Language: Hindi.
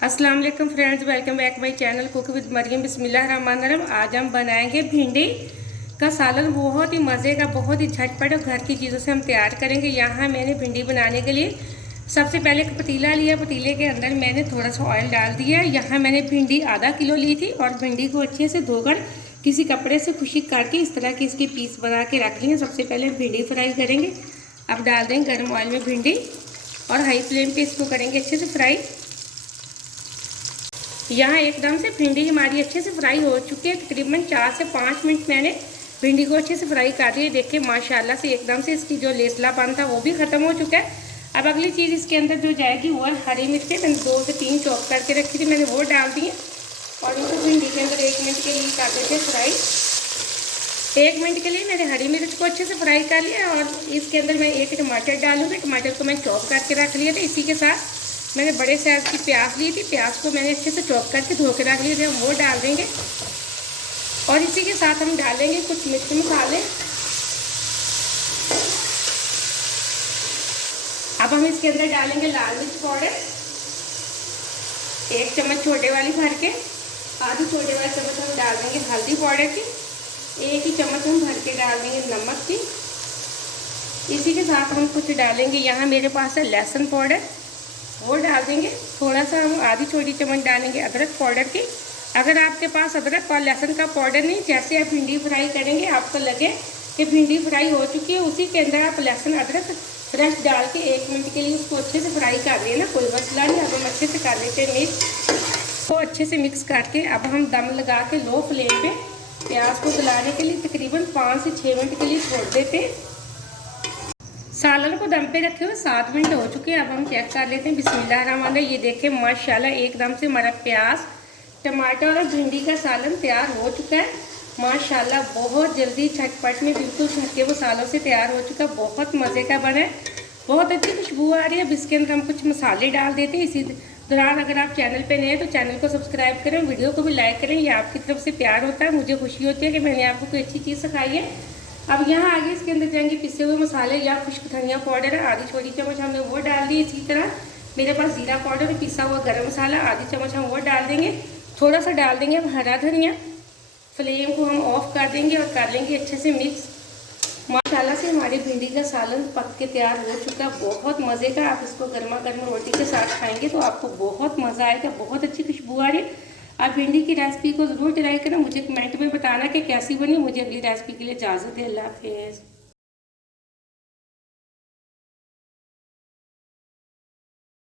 अस्सलाम वालेकुम friends, welcome back my channel cook with Maryam. बिस्मिल्लाहिर्रहमानिर्रहीम। आज हम बनाएंगे भिंडी का सालन। बहुत ही मज़े का, बहुत ही झटपट और घर की चीज़ों से हम तैयार करेंगे। यहाँ मैंने भिंडी बनाने के लिए सबसे पहले एक पतीला लिया। पतीले के अंदर मैंने थोड़ा सा ऑयल डाल दिया। यहाँ मैंने भिंडी आधा किलो ली थी और भिंडी को अच्छे से धोकर किसी कपड़े से खुशी करके इस तरह के इसके पीस बना के रख लिए। सबसे पहले भिंडी फ्राई करेंगे। अब डाल देंगे गर्म ऑयल में भिंडी और हाई फ्लेम पे इसको करेंगे अच्छे से फ्राई। यहाँ एकदम से भिंडी हमारी अच्छे से फ्राई हो चुकी है। तकरीबन 4 से 5 मिनट मैंने भिंडी को अच्छे से फ्राई कर दिए। देखिए माशाल्लाह से एकदम से इसकी जो लेसलापन था वो भी ख़त्म हो चुका है। अब अगली चीज़ इसके अंदर जो जाएगी वो है हरी मिर्चें। मैंने 2 से 3 चॉप करके रखी थी, मैंने वो डाल दी और इनको भिंडी के अंदर 1 मिनट के लिए कर देते फ्राई। 1 मिनट के लिए मैंने हरी मिर्च को अच्छे से फ्राई कर लिया और इसके अंदर मैं 1 टमाटर डालूँगी। टमाटर को मैं चॉप करके रख लिया था। इसी के साथ मैंने बड़े साइज की प्याज ली थी, प्याज को मैंने अच्छे से चॉप करके धो के रख लिए थे, वो डाल देंगे। और इसी के साथ हम डालेंगे कुछ मिर्च मसाले। अब हम इसके अंदर डालेंगे लाल मिर्च पाउडर 1 चम्मच छोटे वाली भर के, आधी छोटे वाले चम्मच हम डाल देंगे हल्दी पाउडर की, 1 ही चम्मच हम भर के डाल देंगे नमक की। इसी के साथ हम कुछ डालेंगे, यहाँ मेरे पास है लहसुन पाउडर, वो डाल देंगे। थोड़ा सा हम आधी छोटी चम्मच डालेंगे अदरक पाउडर की। अगर आपके पास अदरक और लहसुन का पाउडर नहीं, जैसे आप भिंडी फ्राई करेंगे आपको लगे कि भिंडी फ्राई हो चुकी है, उसी के अंदर आप लहसुन अदरक फ्रेश डाल के 1 मिनट के लिए उसको अच्छे से फ्राई कर लेना, कोई मसला नहीं। अब हम अच्छे से कर लेते हैं मिक्स, तो अच्छे से मिक्स करके अब हम दम लगा के लो फ्लेम पे प्याज को गलाने के लिए तकरीबन 5 से 6 मिनट के लिए छोड़ देते हैं। सालन को दम पे रखे हुए 7 मिनट हो चुके हैं। अब हम चेक कर लेते हैं। बिस्मिल्लाहिर्रहमानिर्रहीम। ये देखें माशाल्लाह एकदम से हमारा प्याज, टमाटर और भिंडी का सालन तैयार हो चुका है। माशाल्लाह बहुत जल्दी झटपट में बिल्कुल छटके मसालों से तैयार हो चुका है। बहुत मज़े का बना है, बहुत अच्छी खुशबू आ रही है। अब इसके अंदर हम कुछ मसाले डाल देते हैं। इसी दौरान अगर आप चैनल पे नए हैं तो चैनल को सब्सक्राइब करें, वीडियो को भी लाइक करें। ये आपकी तरफ से प्यार होता है, मुझे खुशी होती है कि मैंने आपको कोई अच्छी चीज़ सिखाई है। अब यहाँ आगे इसके अंदर जाएंगे पिसे हुए मसाले या खुश्क धनिया पाउडर है, आधी छोटी चम्मच हमने वो डाल दी। इसी तरह मेरे पास जीरा पाउडर, पिसा हुआ गरम मसाला आधी चम्मच हम वो डाल देंगे। थोड़ा सा डाल देंगे अब हरा धनिया। फ्लेम को हम ऑफ कर देंगे और कर लेंगे अच्छे से मिक्स। माशाल्लाह से हमारी भिंडी का सालन पक के तैयार हो चुका है, बहुत मज़े का। आप इसको गर्मा गर्म रोटी के साथ खाएंगे तो आपको बहुत मज़ा आएगा, बहुत अच्छी खुशबू आ रही है। आप भिंडी की रेसिपी को ज़रूर ट्राई करें, मुझे कमेंट में बताना कि कैसी बनी। मुझे अगली रेसिपी के लिए इजाज़त है। अल्लाह हाफ़िज़।